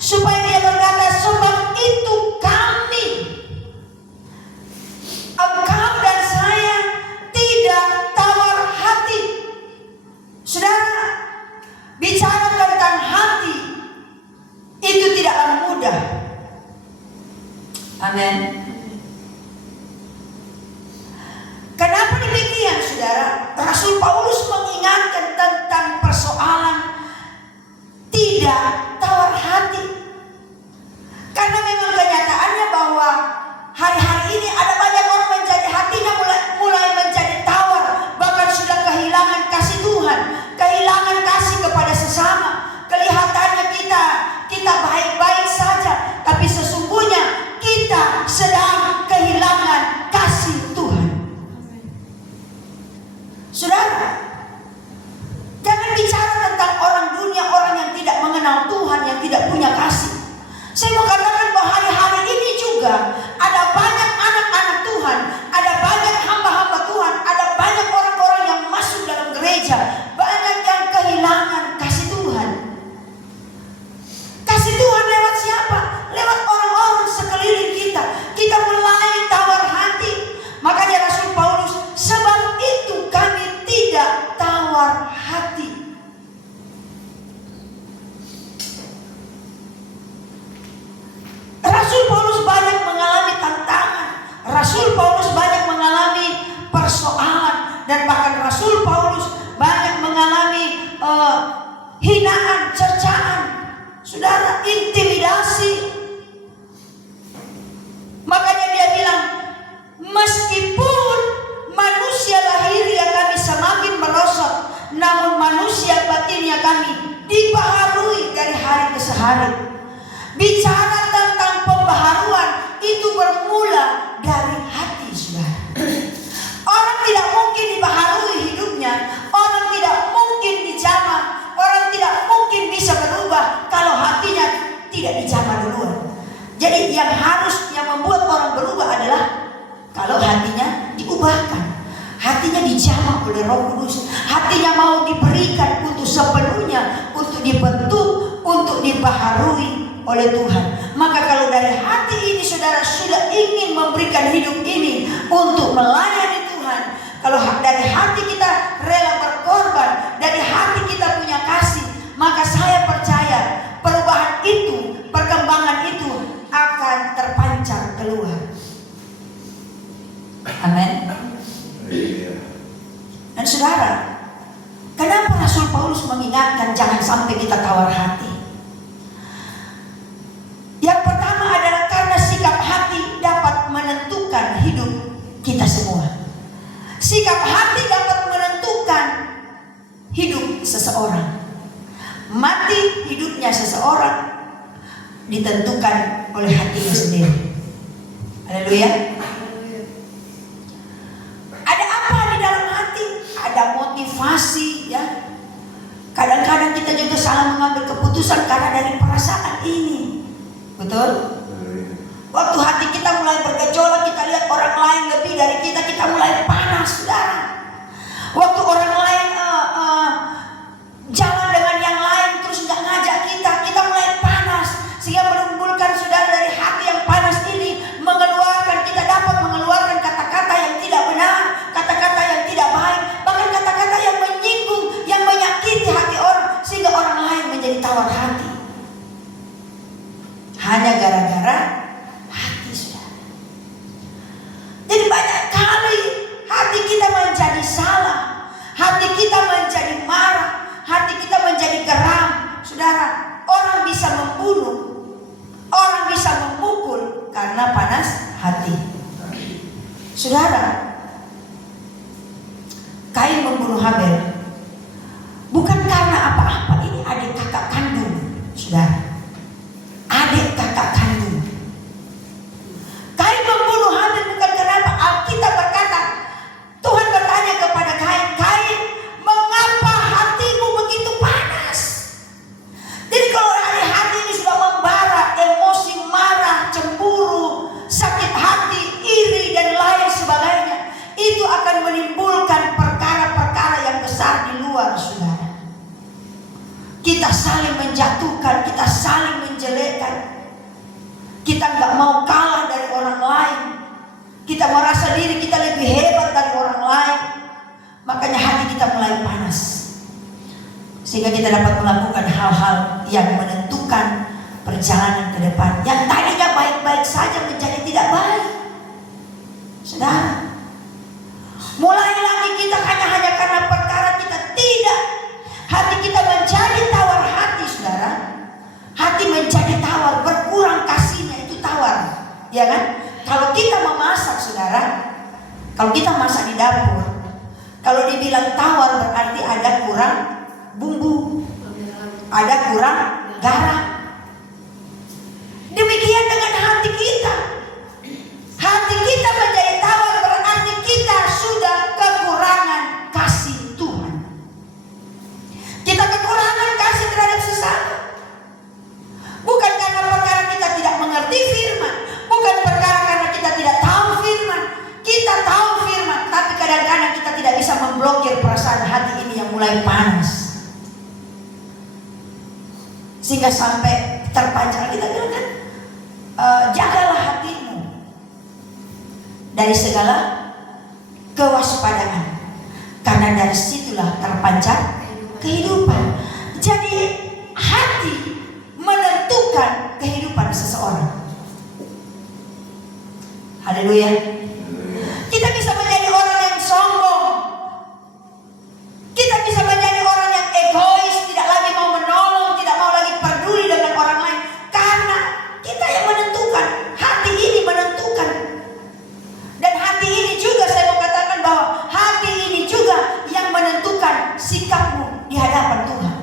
Supaya dia berkata, sebab itu kami, engkau dan saya tidak tawar hati. Saudara, bicara tentang hati itu tidaklah mudah. Amin. Kenapa demikian, saudara? Rasul Paulus mengingatkan tentang persoalan tidak tawar hati. Karena memang kenyataannya bahwa hari-hari ini ada banyak orang menjadi hatinya mulai menjadi tawar, bahkan sudah kehilangan kasih Tuhan, kehilangan kasih kepada sesama. Kelihatannya kita baik-baik saja, tapi sesungguhnya kita sedang kehilangan kasih Tuhan. Saudara, jangan bicara tentang orang dunia, orang yang tidak mengenal Tuhan, yang tidak punya kasih. Saya mau katakan bahwa hari-hari ini juga ada banyak anak-anak Tuhan, ada banyak hamba-hamba Tuhan, ada banyak orang-orang yang masuk dalam gereja, banyak yang kehilangan kasih Tuhan. Kasih Tuhan lewat siapa? Lewat orang-orang sekeliling kita. Kita mulai tawar hati. Makanya Rasul Paulus, sebab itu kami tidak tawar hati. Rasul Paulus banyak mengalami tantangan. Rasul Paulus banyak mengalami persoalan. Dan bahkan Rasul Paulus banyak mengalami hinaan, cercaan, saudara, intimidasi. Makanya dia bilang, meskipun manusia lahiriah kami semakin merosot, namun manusia batinnya kami dibaharui dari hari ke hari. Bicara tentang pembaharuan itu bermula dari hati, saudara. Orang tidak mungkin dibaharui hidupnya, orang tidak mungkin dijamah, orang tidak mungkin bisa berubah kalau hatinya tidak dijamah duluan. Jadi yang membuat orang berubah adalah kalau hatinya diubahkan, hatinya dijamah oleh Roh Kudus, hatinya mau diberikan untuk sepenuhnya, untuk dibentuk, untuk dibaharui oleh Tuhan. Maka kalau dari hati ini saudara sudah ingin memberikan hidup ini untuk melayani Tuhan, kalau dari hati kita rela berkorban, dari hati kita punya kasih, maka saya percaya perubahan itu, perkembangan itu akan terpancar keluar. Amin. Dan saudara, kenapa Rasul Paulus mengingatkan jangan sampai kita tawar hati? Yang pertama adalah karena sikap hati dapat menentukan hidup kita semua. Sikap hati dapat menentukan hidup seseorang. Mati hidupnya seseorang ditentukan oleh hatinya sendiri. Haleluya. Ada apa di dalam hati? Ada motivasi, ya. Kadang-kadang kita juga salah mengambil keputusan karena dari perasaan ini. Betul? Waktu hati kita mulai bergejolak, kita lihat orang lain lebih dari kita, kita mulai panas, saudara. Waktu orang lain jalan dengan yang lain terus nggak ngajak kita, kita mulai panas. Sehingga menimbulkan saudara dari hati yang panas ini kita dapat mengeluarkan kata-kata yang tidak benar, kata-kata yang tidak baik, bahkan kata-kata yang menyinggung, yang menyakiti hati orang, sehingga orang lain menjadi tawar hati. Hanya gara-gara hati, saudara. Jadi banyak kali hati kita menjadi salah, hati kita menjadi marah, hati kita menjadi geram. Saudara, orang bisa membunuh, orang bisa memukul karena panas hati. Saudara, Kain membunuh Habel bukan karena apa-apa. Ini adik kakak kandung, saudara. Adik kakak kandung. Kain membunuh Habel bukan karena apa. Alkitab berkata, Tuhan bertanya kepada Kain, Kain, mengapa hatimu begitu panas? Jadi kalau dari hati ini sudah membara, emosi, marah, cemburu, sakit hati, iri dan lain sebagainya, itu akan menimbulkan perkara-perkara yang besar mau kalah dari orang lain. Kita merasa diri kita lebih hebat dari orang lain. Makanya hati kita mulai panas. Sehingga kita dapat melakukan hal-hal yang menentukan perjalanan ke depan. Yang tadinya baik-baik saja menjadi tidak baik. Saudara, mulai lagi kita hanya karena perkara kita tidak. Hati kita menjadi tawar hati, saudara. Hati menjadi tawar, berkurang kasihnya, itu tawar. Ya kan? Kalau kita memasak, saudara, kalau kita masak di dapur, kalau dibilang tawar berarti ada kurang bumbu, ada kurang garam. Demikian dengan hati kita. Hati kita menjadi tawar berarti kita sudah kekurangan kasih Tuhan. Kita kekurangan kasih terhadap sesama. Bukan karena perkara kita tidak mengerti firman, bukan perkara karena kita tidak tahu firman. Kita tahu firman, tapi kadang-kadang kita tidak bisa memblokir perasaan hati ini yang mulai panas. Sehingga sampai terpancar, kita bilang kan, jagalah hatimu dari segala kewaspadaan, karena dari situlah terpancar kehidupan. Jadi hati menentukan kehidupan seseorang. Haleluya. Kita bisa menjadi orang yang sombong. Kita bisa menjadi orang yang egois, tidak lagi mau menolong, tidak mau lagi peduli dengan orang lain. Karena kita yang menentukan. Hati ini menentukan. Dan hati ini juga, saya mau katakan bahwa hati ini juga yang menentukan sikapmu di hadapan Tuhan.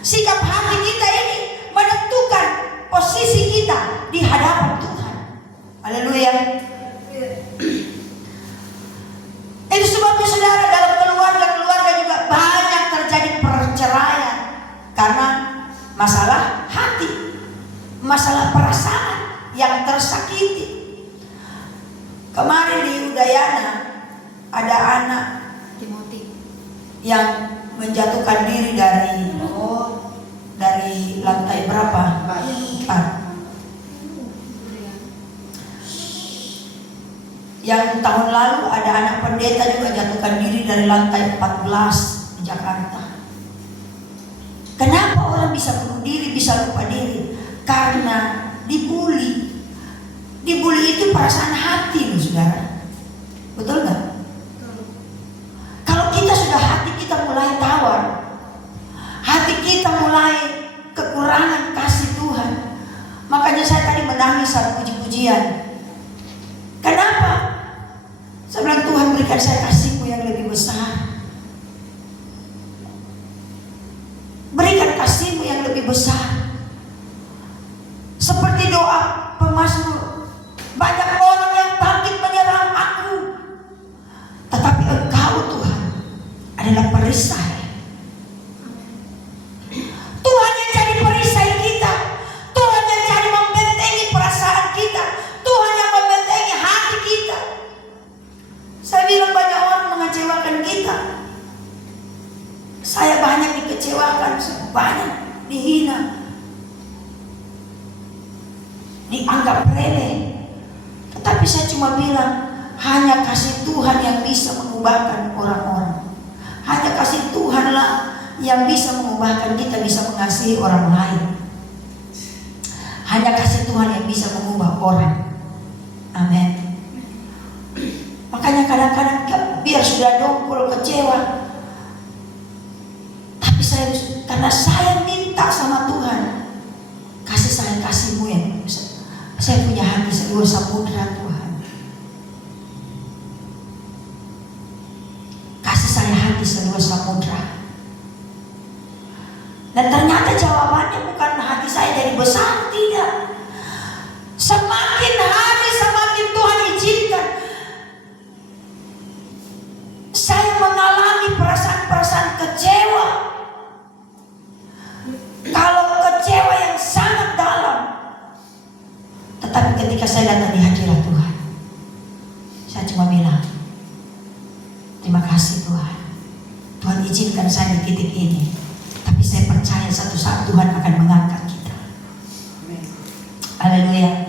Sikap hati kita ini menentukan posisi kita di hadapan Tuhan. Haleluya. Itu sebabnya, saudara, dalam keluarga juga banyak terjadi perceraian karena masalah hati, masalah perasaan yang tersakiti. Kemarin di Udayana ada anak Timothy yang menjatuhkan diri dari lantai berapa? 4. Yang tahun lalu ada anak pendeta juga jatuhkan diri dari lantai 14 di Jakarta. Kenapa orang bisa bunuh diri, bisa lupa diri? Karena dibully. Dibully itu perasaan hati loh, saudara. Betul nggak? Kalau kita sudah, hati kita mulai tawar, hati kita mulai kekurangan kasih Tuhan. Makanya saya tadi menangis saat puji-pujian. Kenapa? Saya bilang, Tuhan, berikan saya kasih-Mu yang lebih besar. Berikan kasih-Mu yang lebih besar. Seperti doa pemazmur, banyak orang yang bangkit menyerang aku, tetapi Engkau, Tuhan, adalah perisai. Tuhan yang jadi perisai kita. Tuhan yang jadi membentengi perasaan kita. Tuhan yang membentengi hati kita. Saya bilang, banyak orang mengecewakan kita. Saya banyak dikecewakan, banyak dihina, dianggap remeh. Tetapi saya cuma bilang, hanya kasih Tuhan yang bisa mengubahkan orang-orang. Hanya kasih Tuhanlah yang bisa mengubahkan kita bisa mengasihi orang lain. Hanya kasih Tuhan yang bisa mengubah orang. Amin. Makanya kadang-kadang biar sudah dongkol, kecewa, tapi karena saya minta sama Tuhan, kasih saya kasih-Mu yang besar. Saya punya hati seluruh samudra, Tuhan. Kasih saya hati seluruh samudra. Dan ternyata jawabannya bukan hati saya jadi besar, tidak. Semakin hari semakin Tuhan izinkan saya mengalami perasaan-perasaan kecewa. Kalau kecewa yang sangat dalam. Tetapi ketika saya datang di hadirat Tuhan, saya cuma bilang, terima kasih Tuhan. Tuhan izinkan saya di titik ini. Tapi saya percaya satu saat Tuhan akan mengangkat kita. Haleluya.